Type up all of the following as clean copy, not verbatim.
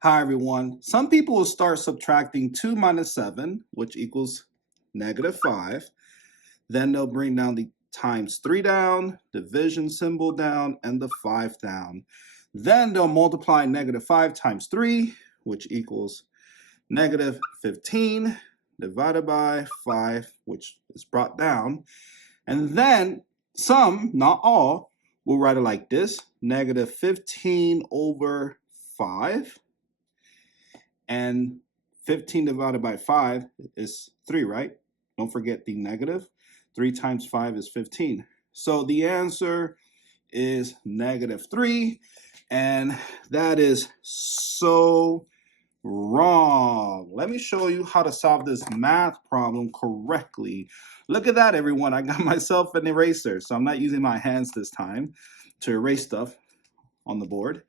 Hi everyone. Some people will start subtracting 2 minus 7, which equals -5. Then they'll bring down the times 3 down, division symbol down, and the 5 down. Then they'll multiply -5 times 3, which equals -15, divided by 5, which is brought down. And then some, not all, will write it like this: -15 over 5. And 15 divided by 5 is 3, right? Don't forget the negative. 3 times 5 is 15. So the answer is -3. And that is so wrong. Let me show you how to solve this math problem correctly. Look at that, everyone. I got myself an eraser. So I'm not using my hands this time to erase stuff on the board.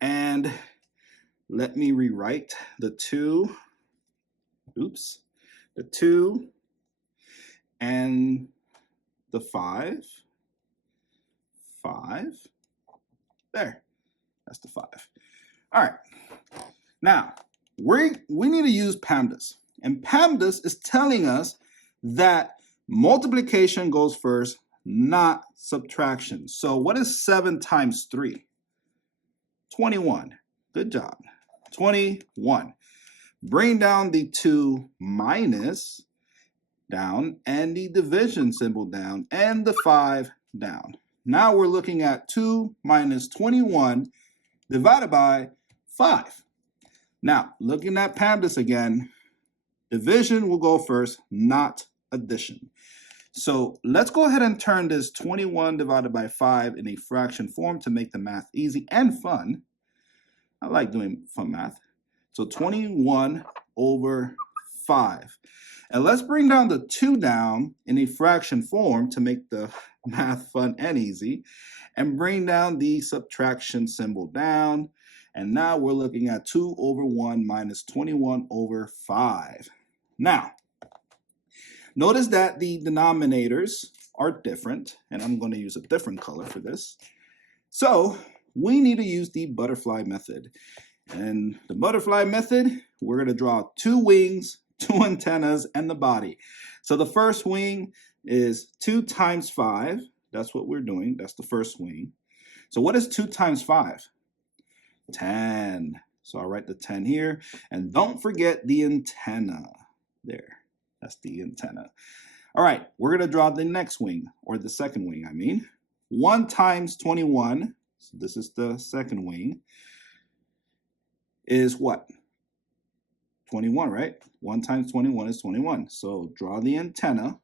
And let me rewrite the 2 and the 5. There, that's the 5. All right, now we need to use PEMDAS. And PEMDAS is telling us that multiplication goes first, not subtraction. So what is 7 times 3? 21. Good job. 21. Bring down the 2 minus down and the division symbol down and the 5 down. Now we're looking at 2 minus 21 divided by 5. Now, looking at PEMDAS again, division will go first, not addition. So let's go ahead and turn this 21 divided by 5 in a fraction form to make the math easy and fun. I like doing fun math. So 21 over 5. And let's bring down the 2 down in a fraction form to make the math fun and easy. And bring down the subtraction symbol down. And now we're looking at 2 over 1 minus 21 over 5. Now, notice that the denominators are different. And I'm going to use a different color for this. So we need to use the butterfly method. And the butterfly method, we're going to draw 2 wings, 2 antennas, and the body. So the first wing is 2 times 5. That's what we're doing. That's the first wing. So what is 2 times 5? 10. So I'll write the 10 here. And don't forget the antenna. There. That's the antenna. All right, we're going to draw the next wing, or the second wing, I mean. 1 times 21. So this is the second wing. Is what? 21, right? 1 times 21 is 21. So draw the antenna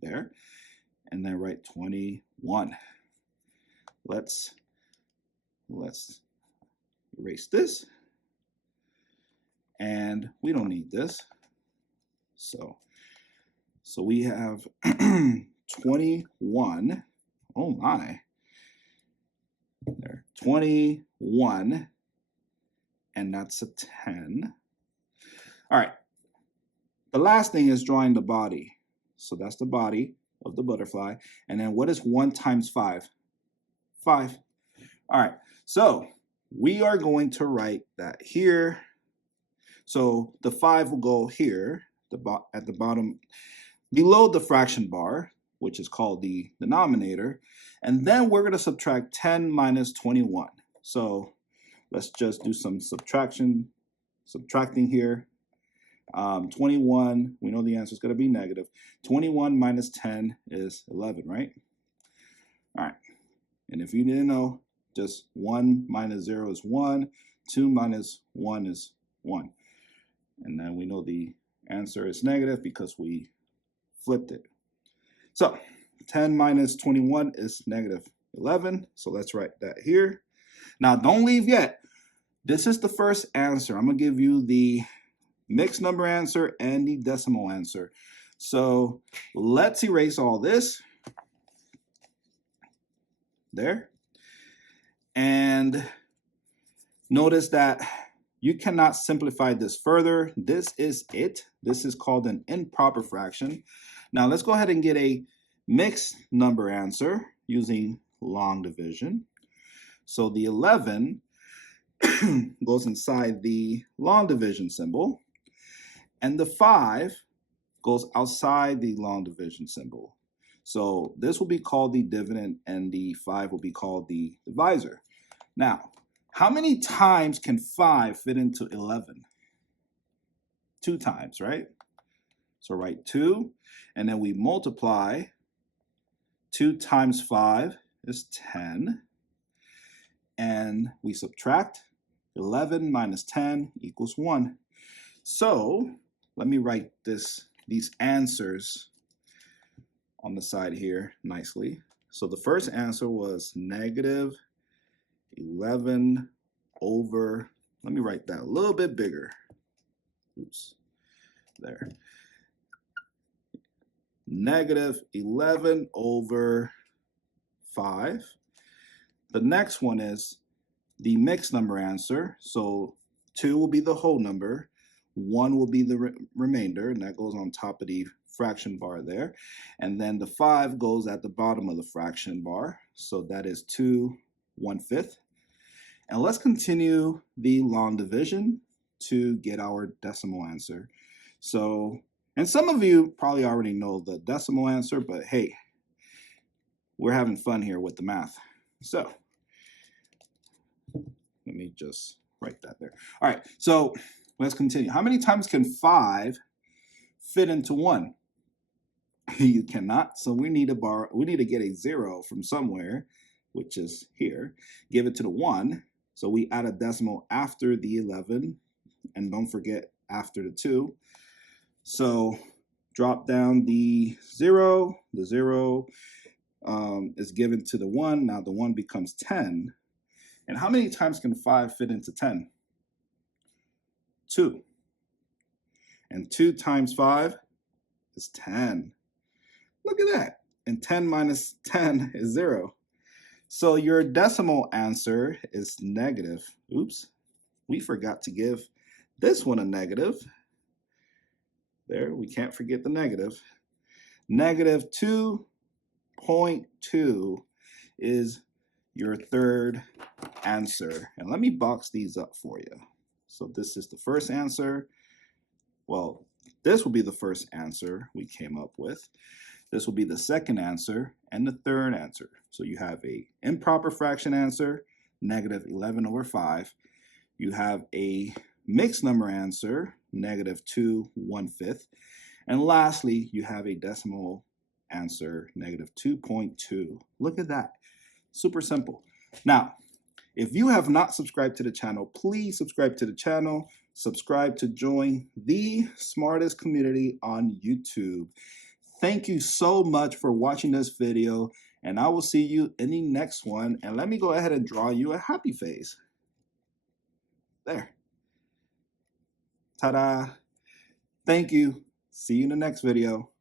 there and then write 21. Let's erase this. And we don't need this. So we have 21. Oh my. There. 21. And that's a 10. All right. The last thing is drawing the body. So that's the body of the butterfly. And then what is 1 times 5? 5. All right. So we are going to write that here. So the 5 will go here at the bottom below the fraction bar, which is called the denominator. And then we're going to subtract 10 minus 21. So let's just do some subtracting here. 21, we know the answer is going to be negative. 21 minus 10 is 11, right? All right. And if you didn't know, just 1 minus 0 is 1. 2 minus 1 is 1. And then we know the answer is negative because we flipped it. So 10 minus 21 is negative 11. So let's write that here. Now, don't leave yet. This is the first answer. I'm going to give you the mixed number answer and the decimal answer. So let's erase all this. There. And notice that you cannot simplify this further. This is it. This is called an improper fraction. Now let's go ahead and get a mixed number answer using long division. So the 11 goes inside the long division symbol, and the 5 goes outside the long division symbol. So this will be called the dividend, and the 5 will be called the divisor. Now, how many times can 5 fit into 11? 2 times, right? So write 2, and then we multiply. 2 times 5 is 10. And we subtract. 11 minus 10 equals 1. So let me write these answers on the side here nicely. So the first answer was negative 11 over, let me write that a little bit bigger. Oops, there. Negative 11 over 5. The next one is the mixed number answer. So 2 will be the whole number, 1 will be the remainder, and that goes on top of the fraction bar there. And then the 5 goes at the bottom of the fraction bar. So that is 2 1/5. And let's continue the long division to get our decimal answer. So, and some of you probably already know the decimal answer, but hey, we're having fun here with the math. So let me just write that there. All right, so let's continue. How many times can 5 fit into 1? You cannot, so we need to get a 0 from somewhere, which is here. Give it to the 1, so we add a decimal after the 11, and don't forget after the 2. So drop down the 0. The 0 is given to the 1. Now the 1 becomes 10. And how many times can 5 fit into 10? 2. And 2 times 5 is 10. Look at that. And 10 minus 10 is 0. So your decimal answer is negative. Oops, we forgot to give this one a negative. There, we can't forget the negative. Negative 2.2 is your third answer. And let me box these up for you. So this is the first answer. Well, this will be the first answer we came up with. This will be the second answer and the third answer. So you have a improper fraction answer, negative 11 over 5. You have a mixed number answer, negative 2 1/5. And lastly, you have a decimal answer, negative 2.2. Look at that. Super simple. Now, if you have not subscribed to the channel, please subscribe to the channel. Subscribe to join the smartest community on YouTube. Thank you so much for watching this video, and I will see you in the next one. And let me go ahead and draw you a happy face. There. Ta-da. Thank you. See you in the next video.